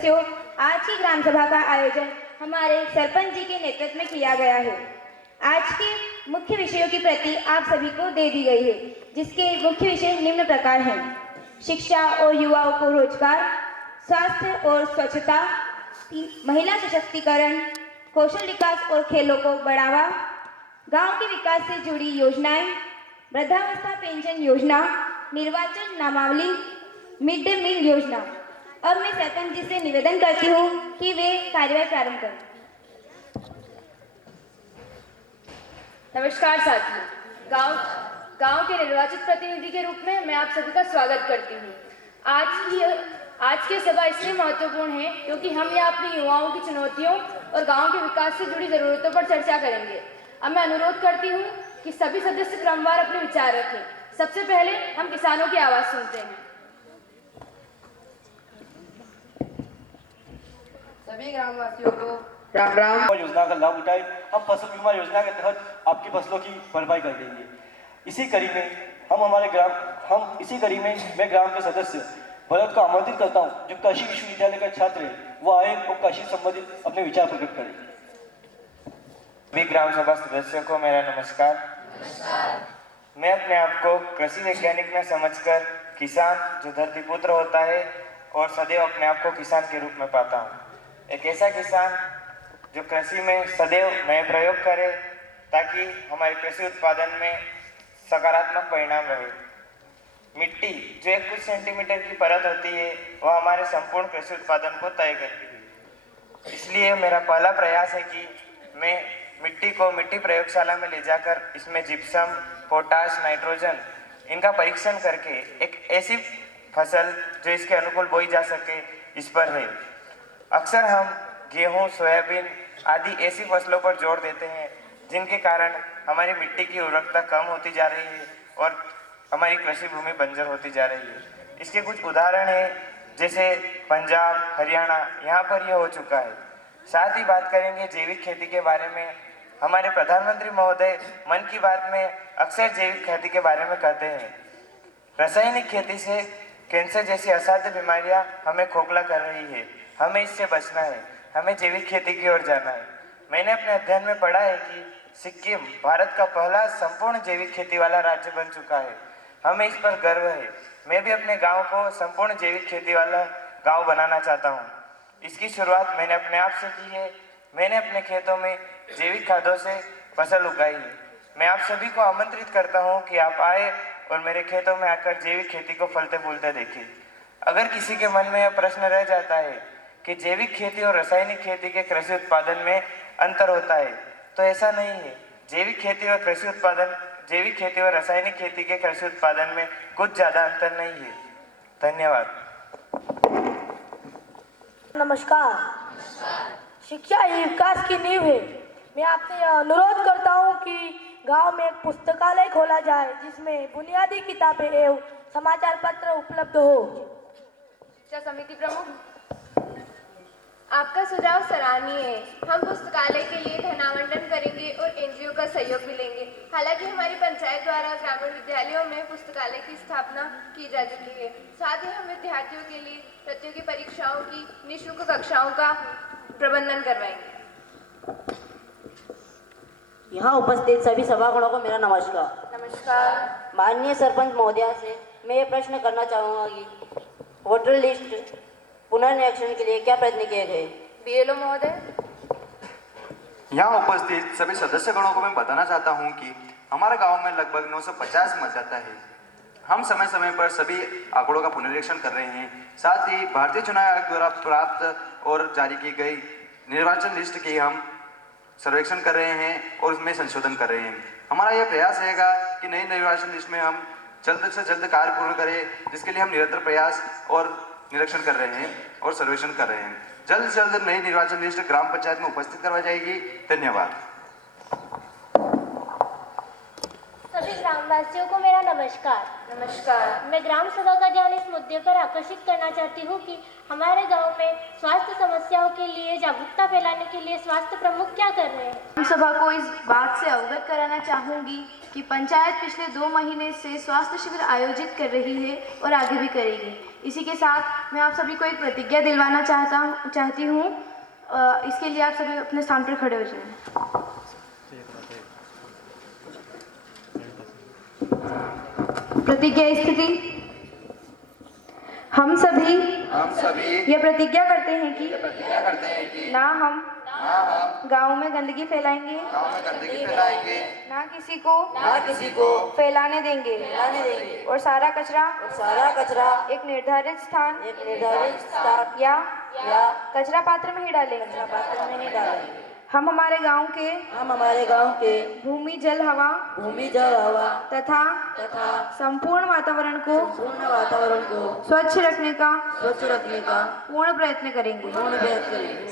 तो आज की ग्राम सभा का आयोजन हमारे सरपंच जी के नेतृत्व में किया गया है। आज के मुख्य विषयों की प्रति आप सभी को दे दी गई है, जिसके मुख्य विषय निम्न प्रकार हैं: शिक्षा और युवाओं को रोजगार, स्वास्थ्य और स्वच्छता, महिला सशक्तिकरण, कौशल विकास और खेलों को बढ़ावा, गांव के विकास से जुड़ी योजनाएं, वृद्धावस्था पेंशन योजना, निर्वाचन नामावली, मिड डे मील योजना। और मैं सरपंच जी से निवेदन करती हूँ कि वे कार्यवाही प्रारंभ करें। नमस्कार साथियों, गांव के निर्वाचित प्रतिनिधि के रूप में मैं आप सभी का स्वागत करती हूँ। आज की सभा इसलिए महत्वपूर्ण है क्योंकि हम यहाँ अपने युवाओं की चुनौतियों और गांव के विकास से जुड़ी जरूरतों पर चर्चा करेंगे। अब मैं अनुरोध करती हूँ कि सभी सदस्य क्रमवार अपने विचार रखें। सबसे पहले हम किसानों की आवाज सुनते हैं। सभी ग्रामवासियों को राम राम। योजना का लाभ उठाए। हम फसल बीमा योजना के तहत आपकी फसलों की भरपाई कर देंगे। इसी कड़ी में मैं ग्राम के सदस्य भरत को आमंत्रित करता हूं, जो काशी विश्वविद्यालय का छात्र है, वो आए और काशी संबंधित अपने विचार प्रकट करें। सभी ग्राम सभा सदस्यों को मेरा नमस्कार। मैं अपने आप को कृषि वैज्ञानिक में समझकर किसान जो धरती पुत्र होता है और सदैव अपने आप को किसान के रूप में पाता हूँ। एक ऐसा किसान जो कृषि में सदैव नए प्रयोग करे ताकि हमारे कृषि उत्पादन में सकारात्मक परिणाम रहे। मिट्टी जो एक कुछ सेंटीमीटर की परत होती है, वह हमारे संपूर्ण कृषि उत्पादन को तय करती है। इसलिए मेरा पहला प्रयास है कि मैं मिट्टी को मिट्टी प्रयोगशाला में ले जाकर इसमें जिप्सम, पोटाश, नाइट्रोजन इनका परीक्षण करके एक ऐसी फसल जो इसके अनुकूल बोई जा सके, इस पर है। अक्सर हम गेहूं, सोयाबीन आदि ऐसी फसलों पर जोर देते हैं जिनके कारण हमारी मिट्टी की उर्वरकता कम होती जा रही है और हमारी कृषि भूमि बंजर होती जा रही है। इसके कुछ उदाहरण हैं, जैसे पंजाब, हरियाणा, यहाँ पर यह हो चुका है। साथ ही बात करेंगे जैविक खेती के बारे में। हमारे प्रधानमंत्री महोदय मन की बात में अक्सर जैविक खेती के बारे में कहते हैं। रासायनिक खेती से कैंसर जैसी असाध्य बीमारियां हमें खोखला कर रही है, हमें इससे बचना है, हमें जैविक खेती की ओर जाना है। मैंने अपने अध्ययन में पढ़ा है कि सिक्किम भारत का पहला संपूर्ण जैविक खेती वाला राज्य बन चुका है। हमें इस पर गर्व है। मैं भी अपने गांव को संपूर्ण जैविक खेती वाला गांव बनाना चाहता हूं। इसकी शुरुआत मैंने अपने आप से की है। मैंने अपने खेतों में जैविक खादों से फसल उगाई है। मैं आप सभी को आमंत्रित करता हूं कि आप आए और मेरे खेतों में आकर जैविक खेती को फलते फूलते देखें। अगर किसी के मन में यह प्रश्न रह जाता है कि जैविक खेती और रासायनिक खेती के कृषि उत्पादन में अंतर होता है, तो ऐसा नहीं है। जैविक खेती और रासायनिक खेती के कृषि उत्पादन में कुछ ज्यादा अंतर नहीं है। धन्यवाद। नमस्कार। शिक्षा ही विकास की नींव है। मैं आपसे अनुरोध करता हूं कि गांव में एक पुस्तकालय खोला जाए जिसमें बुनियादी किताबें एवं समाचार पत्र उपलब्ध हो। शिक्षा समिति प्रमुख, आपका सुझाव सराहनीय है। हम पुस्तकालय के लिए धन आवंटन करेंगे और एनजीओ का सहयोग भी लेंगे। हालांकि हमारी पंचायत द्वारा ग्रामीण विद्यालयों में पुस्तकालय की स्थापना की जा चुकी है। साथ ही हम विद्यार्थियों के लिए प्रतियोगी परीक्षाओं की निःशुल्क कक्षाओं का प्रबंधन करवाएंगे। यहाँ उपस्थित सभी सभागणों को मेरा नमस्कार। नमस्कार। माननीय सरपंच महोदया से मैं ये प्रश्न करना चाहूँगा कि वोटर लिस्ट पुनर्निरीक्षण के लिए क्या प्रयत्न किए गए? बीएलओ महोदय। यहाँ उपस्थित सभी सदस्यगणों को मैं बताना चाहता हूँ कि हमारे गांव में लगभग 950 मतदाता है। हम समय समय पर सभी आंकड़ों का पुनरीक्षण कर रहे हैं। साथ ही भारतीय चुनाव आयोग द्वारा प्राप्त और जारी की गई निर्वाचन लिस्ट की हम सर्वेक्षण कर रहे हैं और उसमें संशोधन कर रहे हैं। हमारा यह प्रयास रहेगा कि नई निर्वाचन लिस्ट में हम जल्द से जल्द कार्य पूर्ण करें, जिसके लिए हम निरंतर प्रयास और निरीक्षण कर रहे हैं और सर्वेक्षण कर रहे हैं। जल्द से जल्द नई निर्वाचन लिस्ट ग्राम पंचायत में उपस्थित करवाई जाएगी। धन्यवाद। सभी ग्रामवासियों को मेरा नमस्कार। नमस्कार। मैं ग्राम सभा का ध्यान इस मुद्दे पर आकर्षित करना चाहती हूँ कि हमारे गांव में स्वास्थ्य समस्याओं के लिए जागरूकता फैलाने के लिए स्वास्थ्य प्रमुख क्या कर रहे हैं। ग्राम सभा को इस बात से अवगत कराना चाहूँगी कि पंचायत पिछले 2 महीने से स्वास्थ्य शिविर आयोजित कर रही है और आगे भी करेगी। इसी के साथ मैं आप सभी को एक प्रतिज्ञा दिलवाना चाहती हूँ। इसके लिए आप सभी अपने स्थान पर खड़े हो जाएं। प्रतिज्ञा स्थिति। हम सभी यह प्रतिज्ञा करते हैं कि ना हम गांव में गंदगी फैलाएंगे, ना किसी को फैलाने देंगे और सारा कचरा एक निर्धारित स्थान या कचरा पात्र में ही डालेंगे। हम हमारे गांव के भूमि जल हवा तथा संपूर्ण वातावरण को स्वच्छ रखने का पूर्ण प्रयत्न करेंगे।